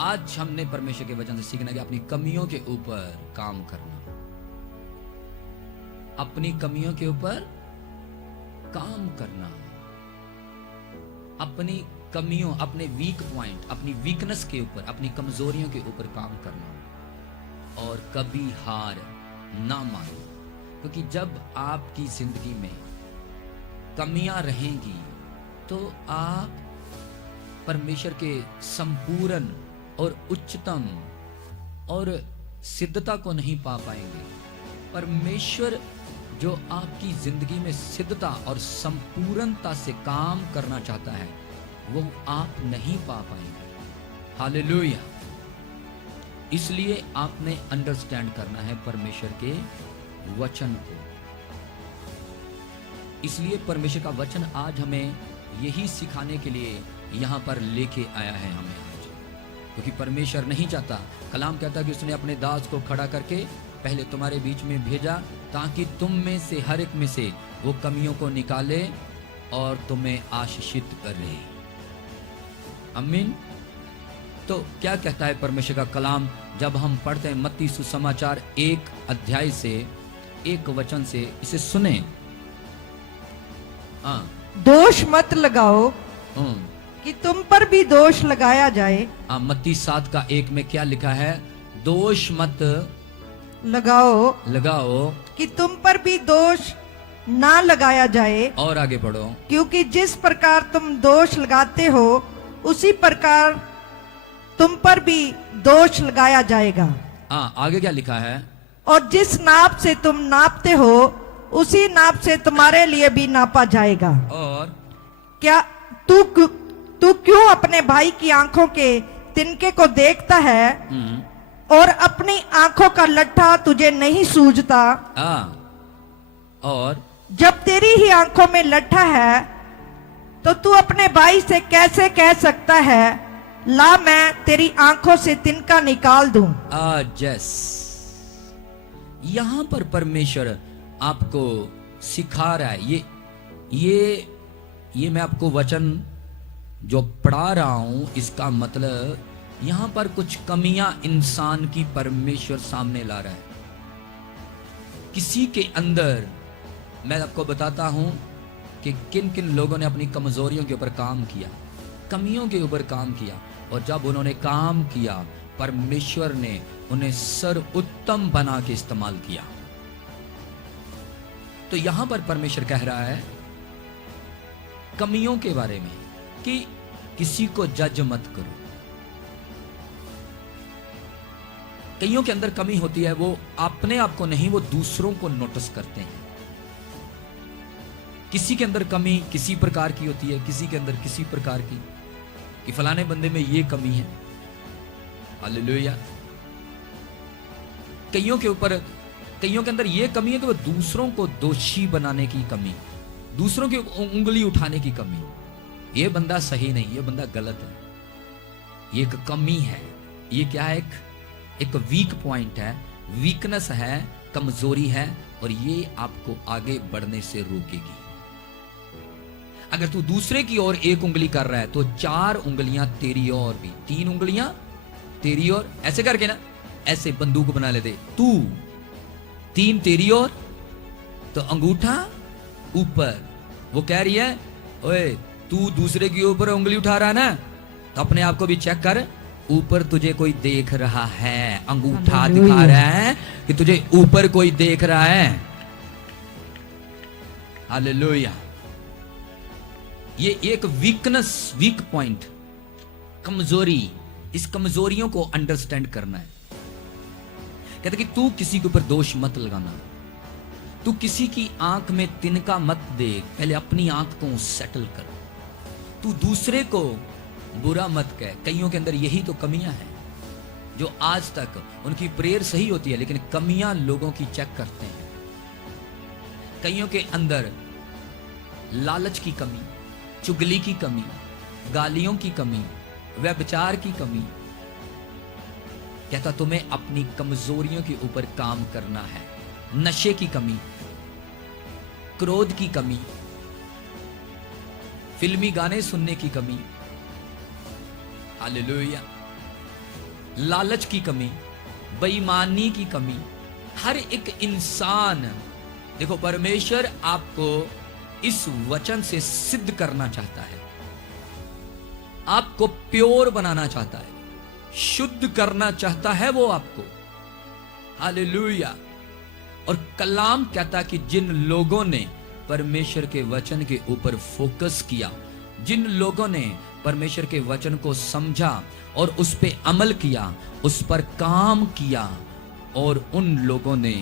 आज हमने परमेश्वर के वचन से सीखना कि अपनी कमियों के ऊपर काम करना, अपनी कमियों के ऊपर काम करना, अपनी कमियों, अपने वीक पॉइंट, अपनी वीकनेस के ऊपर, अपनी कमजोरियों के ऊपर काम करना और कभी हार ना मानो। क्योंकि जब आपकी जिंदगी में कमियां रहेंगी तो आप परमेश्वर के संपूर्ण और उच्चतम और सिद्धता को नहीं पा पाएंगे। परमेश्वर जो आपकी जिंदगी में सिद्धता और संपूर्णता से काम करना चाहता है वो आप नहीं पा पाएंगे। हालेलुया। इसलिए आपने अंडरस्टैंड करना है परमेश्वर के वचन को। इसलिए परमेश्वर का वचन आज हमें यही सिखाने के लिए यहां पर लेके आया है हमें आज। क्योंकि परमेश्वर नहीं चाहता, कलाम कहता कि उसने अपने दास को खड़ा करके पहले तुम्हारे बीच में भेजा ताकि तुम में से हर एक में से वो कमियों को निकाले और तुम्हें आशीषित करे। आमीन। तो क्या कहता है परमेश्वर का कलाम जब हम पढ़ते हैं मत्ती सुसमाचार 1 अध्याय से 1 वचन से, इसे सुने। दोष मत लगाओ कि तुम पर भी दोष लगाया जाए। मत्ती 7 का 1 में क्या लिखा है? दोष मत लगाओ कि तुम पर भी दोष ना लगाया जाए। और आगे बढ़ो। क्योंकि जिस प्रकार तुम दोष लगाते हो उसी प्रकार तुम पर भी दोष लगाया जाएगा। आगे क्या लिखा है? और जिस नाप से तुम नापते हो उसी नाप से तुम्हारे लिए भी नापा जाएगा। और क्या तू क्यों अपने भाई की आंखों के तिनके को देखता है और अपनी आंखों का लट्ठा तुझे नहीं सूझता? और जब तेरी ही आंखों में लट्ठा है तो तू अपने भाई से कैसे कह सकता है ला मैं तेरी आंखों से तिनका निकाल दूं? यहां पर परमेश्वर आपको सिखा रहा है। ये मैं आपको वचन जो पढ़ा रहा हूं इसका मतलब यहां पर कुछ कमियां इंसान की परमेश्वर सामने ला रहा है। किसी के अंदर मैं आपको बताता हूं कि किन किन लोगों ने अपनी कमजोरियों के ऊपर काम किया, कमियों के ऊपर काम किया, और जब उन्होंने काम किया परमेश्वर ने उन्हें सर्वोत्तम बना के इस्तेमाल किया। तो यहां पर परमेश्वर कह रहा है कमियों के बारे में कि किसी को जज मत करो। कईयों के अंदर कमी होती है, वो अपने आप को नहीं, वो दूसरों को नोटिस करते हैं। किसी के अंदर कमी किसी प्रकार की होती है, किसी के अंदर किसी प्रकार की, कि फलाने बंदे में ये कमी है। हालेलुया। कईयों के अंदर ये कमी है कि वो दूसरों को दोषी बनाने की कमी, दूसरों की उंगली उठाने की कमी। ये बंदा सही नहीं, ये बंदा गलत है, ये एक कमी है। ये क्या है? एक वीक पॉइंट है, वीकनेस है, कमजोरी है, और ये आपको आगे बढ़ने से रोकेगी। अगर तू दूसरे की ओर एक उंगली कर रहा है तो 4 उंगलियां तेरी ओर भी, 3 उंगलियां तेरी ओर, ऐसे करके ना, ऐसे बंदूक बना लेते, तू 3 तेरी ओर तो अंगूठा ऊपर। वो कह रही है ओए तू दूसरे के ऊपर उंगली उठा रहा है ना, तो अपने आप को भी चेक कर, ऊपर तुझे कोई देख रहा है। अंगूठा दिखा रहा है कि तुझे ऊपर कोई देख रहा है। हालेलुया। ये एक वीकनेस, वीक पॉइंट, कमजोरी, इस कमजोरियों को अंडरस्टैंड करना है। कहते कि तू किसी के ऊपर दोष मत लगाना, तू किसी की आंख में तिनका मत देख, पहले अपनी आंख को सेटल कर। तू दूसरे को बुरा मत कह। कईयों के अंदर यही तो कमियां हैं, जो आज तक उनकी प्रेयर सही होती है लेकिन कमियां लोगों की चेक करते हैं। कईयों के अंदर लालच की कमी, चुगली की कमी, गालियों की कमी, व्यभिचार की कमी। कहता तुम्हें अपनी कमजोरियों के ऊपर काम करना है। नशे की कमी, क्रोध की कमी, फिल्मी गाने सुनने की कमी। हालेलुया। लालच की कमी, बेईमानी की कमी। हर एक इंसान, देखो परमेश्वर आपको इस वचन से सिद्ध करना चाहता है, आपको प्योर बनाना चाहता है, शुद्ध करना चाहता है वो आपको। हालेलुया। और कलाम कहता है कि जिन लोगों ने परमेश्वर के वचन के ऊपर फोकस किया, जिन लोगों ने परमेश्वर के वचन को समझा और उस पे अमल किया, उस पर काम किया, और उन लोगों ने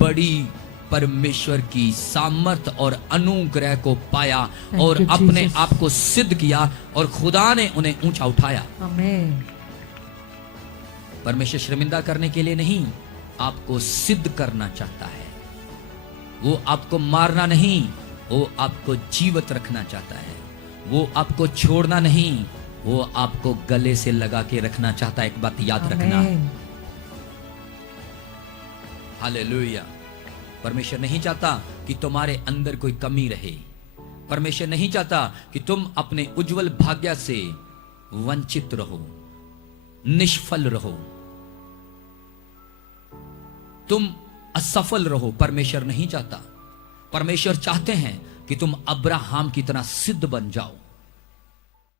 बड़ी परमेश्वर की सामर्थ और अनुग्रह को पाया और अपने आप को सिद्ध किया और खुदा ने उन्हें ऊंचा उठाया। आमीन। परमेश्वर शर्मिंदा करने के लिए नहीं, आपको सिद्ध करना चाहता है। वो आपको मारना नहीं, वो आपको जीवित रखना चाहता है। वो आपको छोड़ना नहीं, वो आपको गले से लगा के रखना चाहता है। एक बात याद रखना, हालेलुया। परमेश्वर नहीं चाहता कि तुम्हारे अंदर कोई कमी रहे। परमेश्वर नहीं चाहता कि तुम अपने उज्जवल भाग्य से वंचित रहो, निष्फल रहो, तुम असफल रहो। परमेश्वर नहीं चाहता। परमेश्वर चाहते हैं कि तुम अब्राहम की तरह सिद्ध बन जाओ।